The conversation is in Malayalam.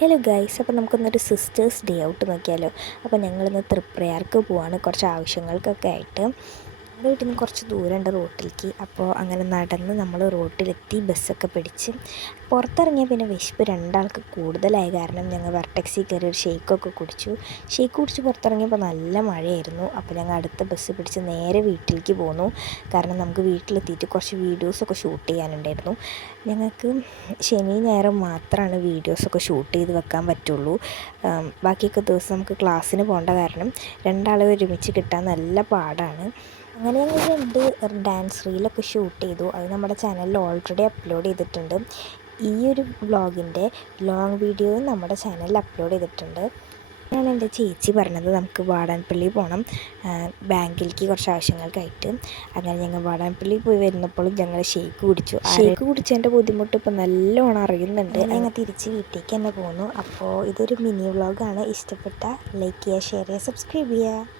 ഹലോ ഗൈസ്, അപ്പോൾ നമുക്കൊന്നൊരു സിസ്റ്റേഴ്സ് ഡേ ഔട്ട് നോക്കിയാലോ. അപ്പോൾ ഞങ്ങളിന്ന് തൃപ്രയാർക്ക് പോവാണ് കുറച്ച് ആവശ്യങ്ങൾക്കൊക്കെ ആയിട്ട്. ഞങ്ങളുടെ വീട്ടിൽ നിന്ന് കുറച്ച് ദൂരമുണ്ട് റോട്ടിലേക്ക്. അപ്പോൾ അങ്ങനെ നടന്ന് നമ്മൾ റോട്ടിലെത്തി ബസ്സൊക്കെ പിടിച്ച് പുറത്തിറങ്ങിയ പിന്നെ വിശപ്പ് രണ്ടാൾക്ക് കൂടുതലായ കാരണം ഞങ്ങൾ വെർട്ടെക്സിൽ കയറി ഒരു ഷേക്കൊക്കെ കുടിച്ചു. ഷേക്ക് കുടിച്ച് പുറത്തിറങ്ങിയപ്പോൾ നല്ല മഴയായിരുന്നു. അപ്പോൾ ഞങ്ങൾ അടുത്ത ബസ് പിടിച്ച് നേരെ വീട്ടിലേക്ക് പോന്നു. കാരണം നമുക്ക് വീട്ടിലെത്തിയിട്ട് കുറച്ച് വീഡിയോസൊക്കെ ഷൂട്ട് ചെയ്യാനുണ്ടായിരുന്നു. ഞങ്ങൾക്ക് ശനി ഞായറും മാത്രമാണ് വീഡിയോസൊക്കെ ഷൂട്ട് ചെയ്ത് വെക്കാൻ പറ്റുള്ളൂ. ബാക്കിയൊക്കെ ദിവസം നമുക്ക് ക്ലാസ്സിന് പോകേണ്ട കാരണം രണ്ടാളെ ഒരുമിച്ച് കിട്ടാൻ നല്ല പാടാണ്. അങ്ങനെ ഞങ്ങൾ ഡാൻസ് റീലൊക്കെ ഷൂട്ട് ചെയ്തു. അത് നമ്മുടെ ചാനലിൽ ഓൾറെഡി അപ്ലോഡ് ചെയ്തിട്ടുണ്ട്. ഈ ഒരു വ്ളോഗിൻ്റെ ലോങ് വീഡിയോയും നമ്മുടെ ചാനലിൽ അപ്ലോഡ് ചെയ്തിട്ടുണ്ട്. ഞാൻ എൻ്റെ ചേച്ചി പറഞ്ഞത് നമുക്ക് വാടാൻപള്ളി പോകണം ബാങ്കിലേക്ക് കുറച്ച് ആവശ്യങ്ങൾക്കായിട്ട്. അങ്ങനെ ഞങ്ങൾ വാടാൻപള്ളി പോയി വരുന്നപ്പോഴും ഞങ്ങൾ ഷേക്ക് കുടിച്ചു. ഷേക്ക് കുടിച്ചതിൻ്റെ ബുദ്ധിമുട്ട് ഇപ്പോൾ നല്ലോണം അറിയുന്നുണ്ട്. ഞങ്ങൾ തിരിച്ച് വീട്ടിലേക്ക് തന്നെ പോന്നു. അപ്പോൾ ഇതൊരു മിനി വ്ളോഗാണ്. ഇഷ്ടപ്പെട്ട ലൈക്ക് ചെയ്യുക, ഷെയർ ചെയ്യുക, സബ്സ്ക്രൈബ് ചെയ്യുക.